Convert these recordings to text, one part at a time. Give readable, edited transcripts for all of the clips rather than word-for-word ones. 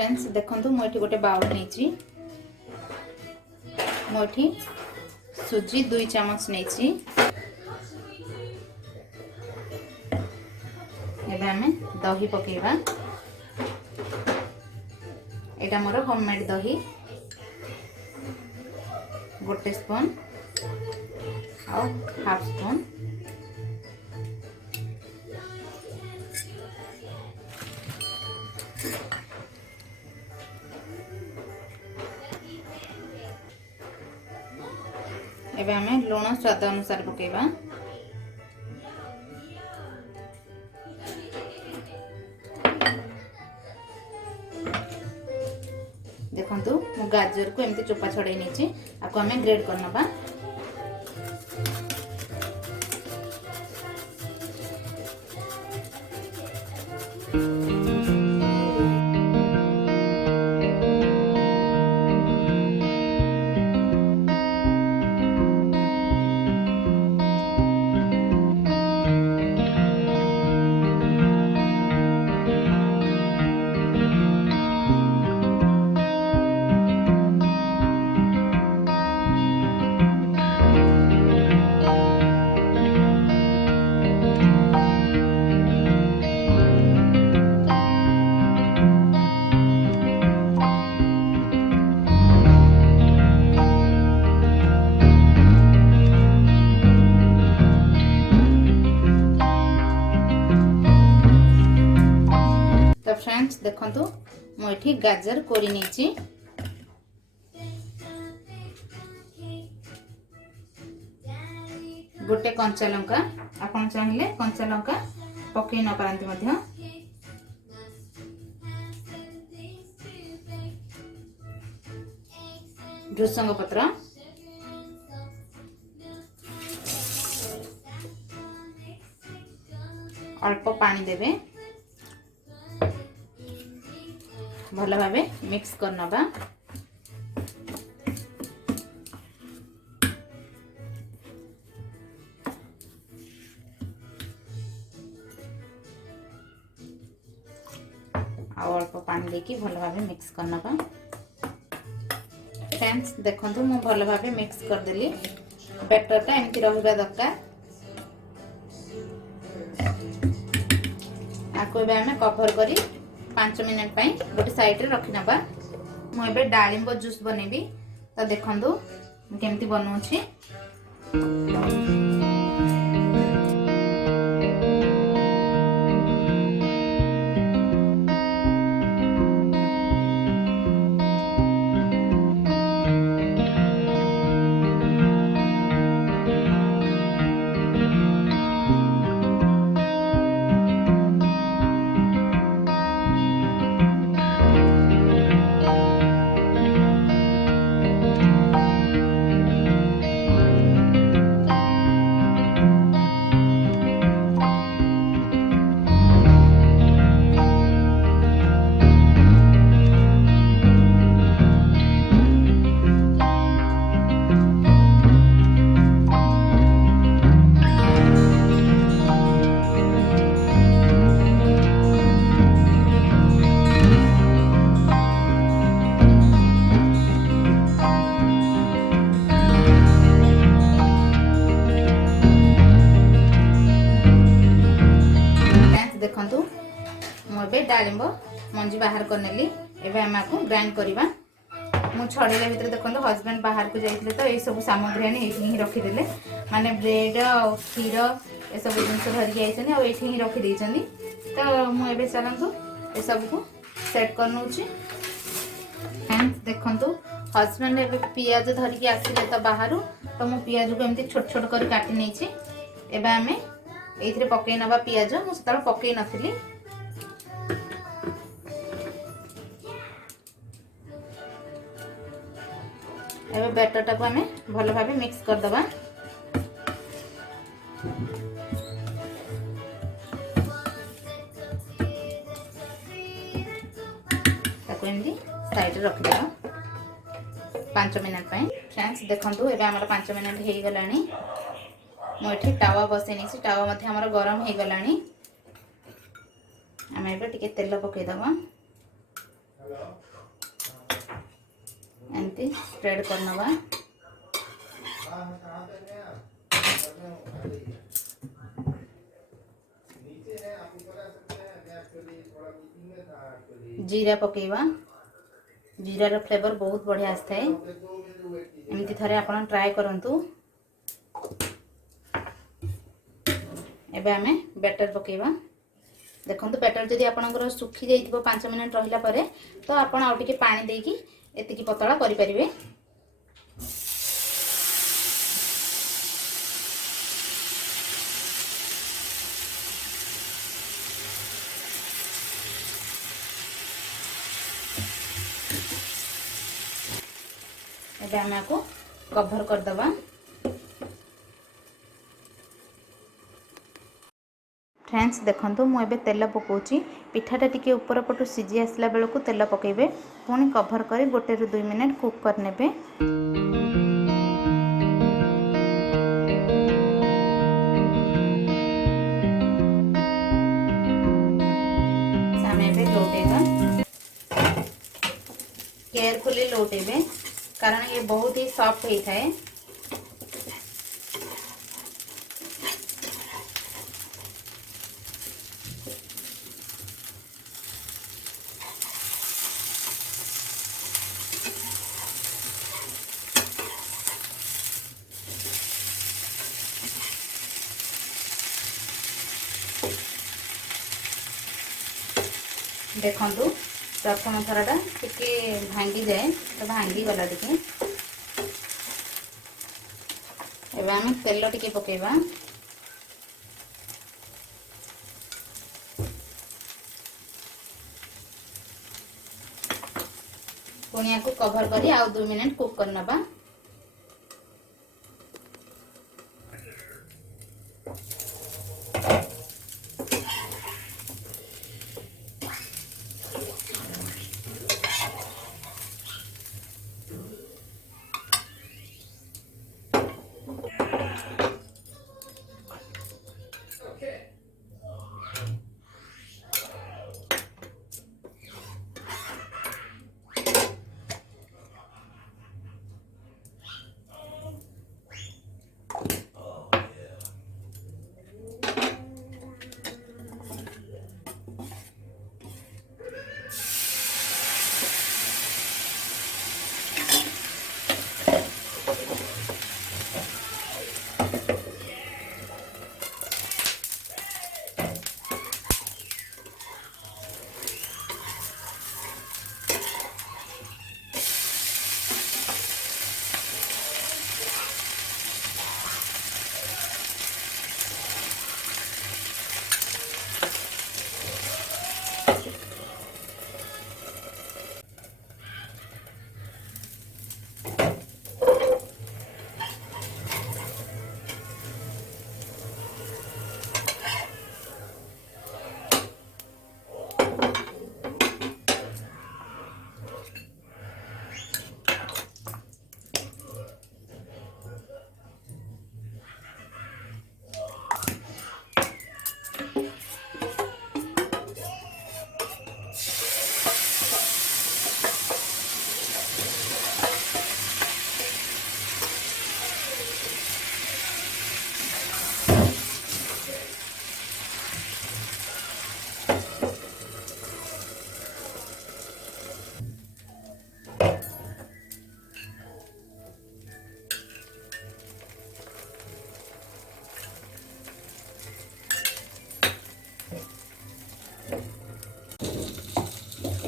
Friends देखंतु मोठी गोटे बाउल नेची मोठी सुजी 2 चम्मच नेची एबे हमें दही पकेबा एटा मोर होममेड दही गोटे स्पून और हाफ स्पून एबे हमें लूण स्वाद अनुसार पकेबा देखंतु मु गाजर को एमती चोपा छड़ाई नेची आको हमें ग्रेड करनबा फ्रेंड्स देखंतु मु एठी गाजर कोरी नेची गोटे कंचा लंका आपण चाहिले कंचा लंका पकई न पारंती मध्य भृसंग पत्र अल्प पानी देबे भल भावे मिक्स करनबा अल्प पानी देकी भल भावे मिक्स करनबा फ्रेंड्स देखंतु मु भल भावे मिक्स कर देली बैटरटा एमती रहबा दरकार आको बे हमें कवर करी 5 मिनट पई गोटे साइड रे रखि नबा मु एबे डालिंबो जूस बनेबी तो देखंदु केमती बनउछि देखंतु मोबे डालिंबो मंजी बाहर करनेली एबे हम आपको ग्राइंड करबा मु छड़ेला भीतर देखंतु हस्बैंड बाहर को जाइथिले तो ए सब सामग्री आनी एठी ही रखि देले माने ब्रेड खीर ए सब जिंस धरि आइछनी और एठी ही रखि देइछनी तो मु एबे चलंतु ए सब को सेट करनउची फ्रेंड्स देखंतु हस्बैंड एबे पियाज धरि के आसीले तो बाहरु तो मु पियाज को एमती छोट छोट कर काटि नेछि एबे हमें एथरे पकई नबा पियाज मु सतल पकई नथिली एबे बैटर टाको हमें भलो भाबे मिक्स कर दबा ताको एमदी साइड रे रख देबा 5 मिनट पई फ्रेंड्स देखंतु एबे हमर 5 मिनट हे गलानी मु एठी टावा बसेनी छी टावा मध्ये हमर गरम हे गलानी हमें एबे टिके तेल पकई दबा एमती स्प्रेड करनवा। जीरा पकेवा, जीरार फ्लेवर बहुत बढ़िया आसता है। एमती थरे आपण ट्राए करंतु। एबे आमे बैटर पकेवा। देखंतु बैटर जदि आपनकर सुखी जाइथिबो 5 मिनिट रहिला परे तो आपण आउ टिके पानी देकी एतिकी पतला करि परिबे। एबे आमे आको कवर कर दबा। फ्रेंड्स देखंतु मु एबे तेल पकोची। पिठाटा टिके ऊपर पटु सिझी आसला बेलकु तेल पकेबे, पुणी कवर करी 1 ରୁ 2 मिनिट कुक करनेबे। सामे एबे लौटेबा, केयरफुली लौटेबे कारण ये बहुत ही सॉफ्ट होई थाए। देखंतु प्रथम थरटा टिके भांगी जाए तो भांगी गला टिके। एबे आमे तेल टिके पकेबा। पुनिया को कवर करी आउ 2 मिनिट कुक करनबा।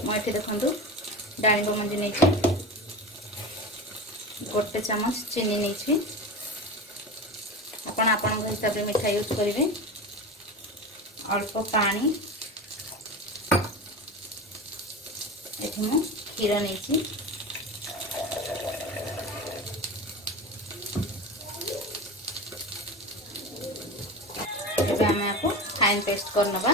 मैं देखु डालिंब मंजी नहीं 1 चामच चीनी नहीं आपण हिसाब से मिठा यूज करेंगे। अल्प पानी ये मु क्षीर नहीं आम आपको फाइन पेस्ट करनबा।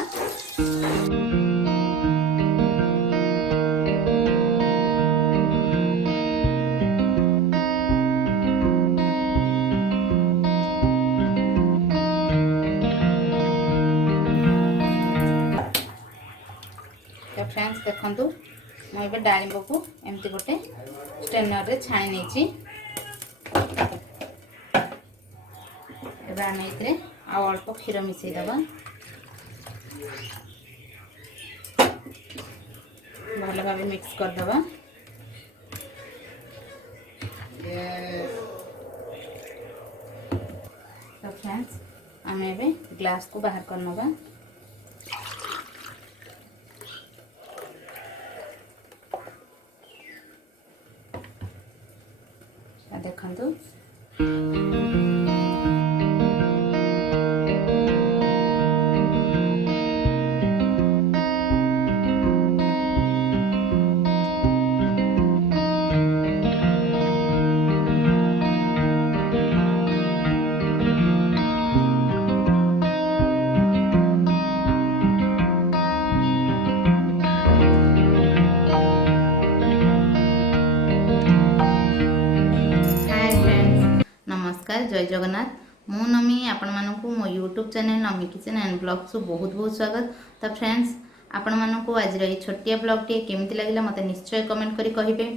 फ्रेंड्स देखंतु मुझे डालिंब को एमती गोटे स्ट्रेनर रे छाणी नहीं आम ये अल्प क्षीर मिसईदबा भल भाव मिक्स करदबा तो फ्रेंड्स आम ए ग्लास को बाहर कर नवा देखंतु नमस्कार जय जगन्नाथ मु नमी आपण मानक मो यूट्यूब चैनल नमी किचन एंड ब्लॉग्स बहुत बहुत स्वागत। तो फ्रेंड्स आपण मानक आज ये छोटिया ब्लॉग टी केमती लगिला मते निश्चय कमेंट करी कहिबे।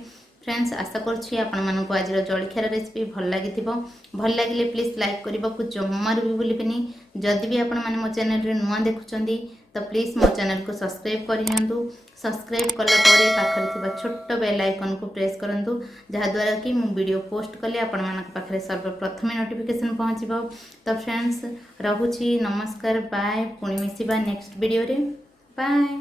फ्रेंड्स आशा करुँची आपण मानक आज जलखियार रेसिपी भल लगी भल लगे प्लीज लाइक करने को जमार भी भूलिबेनी। जदि भी आपण माने मो चैनल रे नुआ देखुचंदी तो प्लीज मो चैनल को सब्सक्राइब करनियंतु। सब्सक्राइब कला परे पाखरे थिबा छोट बेल आइकन को प्रेस करंतु जहा द्वारा कि मु वीडियो पोस्ट कले आपण मानक पाखरे सर्वप्रथम नोटिफिकेशन पहुंचबो। तो फ्रेंड्स रहुची नमस्कार बाय पुणी मिसिबा नेक्स्ट वीडियो रे बाय।